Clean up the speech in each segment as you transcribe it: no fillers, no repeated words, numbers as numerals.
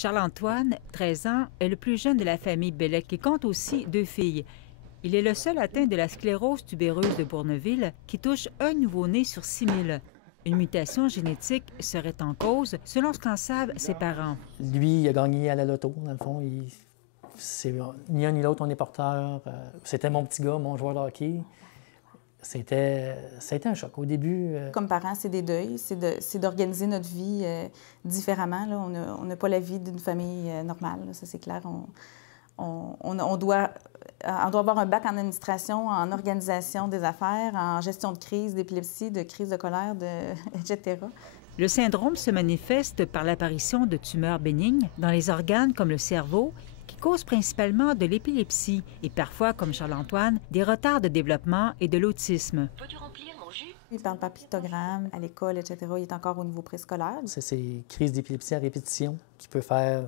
Charles-Antoine, 13 ans, est le plus jeune de la famille Bellec qui compte aussi 2 filles. Il est le seul atteint de la sclérose tubéreuse de Bourneville qui touche un nouveau-né sur 6 000. Une mutation génétique serait en cause, selon ce qu'en savent ses parents. Lui, il a gagné à la loto, dans le fond. Ni un ni l'autre, on est porteur. C'était mon petit gars, mon joueur de hockey. C'était un choc au début. Comme parents, c'est des deuils, c'est d'organiser notre vie différemment. Là. On n'a pas la vie d'une famille normale, là, ça c'est clair. On doit avoir un bac en administration, en organisation des affaires, en gestion de crise, d'épilepsie, de crise de colère, etc. Le syndrome se manifeste par l'apparition de tumeurs bénignes dans les organes comme le cerveau, qui causent principalement de l'épilepsie et parfois, comme Charles-Antoine, des retards de développement et de l'autisme. Peux-tu remplir mon jus? Il parle par pictogramme, à l'école, etc. Il est encore au niveau préscolaire. C'est ces crises d'épilepsie à répétition qui peut faire,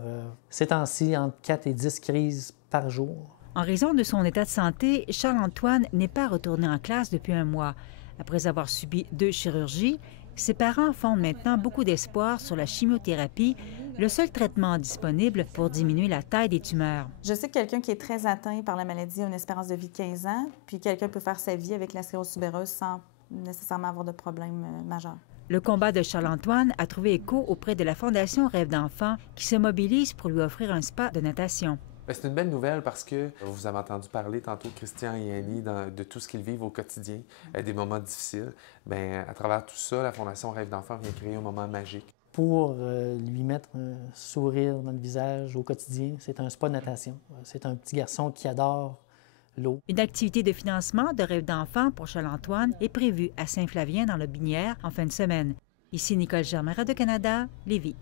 ces temps-ci, entre 4 et 10 crises par jour. En raison de son état de santé, Charles-Antoine n'est pas retourné en classe depuis un mois. Après avoir subi 2 chirurgies, ses parents fondent maintenant beaucoup d'espoir sur la chimiothérapie, le seul traitement disponible pour diminuer la taille des tumeurs. Je sais que quelqu'un qui est très atteint par la maladie a une espérance de vie de 15 ans, puis quelqu'un peut faire sa vie avec la sclérose tubéreuse sans nécessairement avoir de problème majeur. Le combat de Charles-Antoine a trouvé écho auprès de la Fondation Rêve d'enfant qui se mobilise pour lui offrir un spa de natation. C'est une belle nouvelle parce que vous avez entendu parler tantôt, Christian et Annie, de tout ce qu'ils vivent au quotidien, des moments difficiles. Bien, à travers tout ça, la Fondation Rêve d'enfant vient créer un moment magique. Pour lui mettre un sourire dans le visage au quotidien, c'est un spa de natation. C'est un petit garçon qui adore l'eau. Une activité de financement de Rêve d'enfant pour Charles-Antoine est prévue à Saint-Flavien dans le Binière en fin de semaine. Ici Nicole Germain, Radio-Canada, Lévis.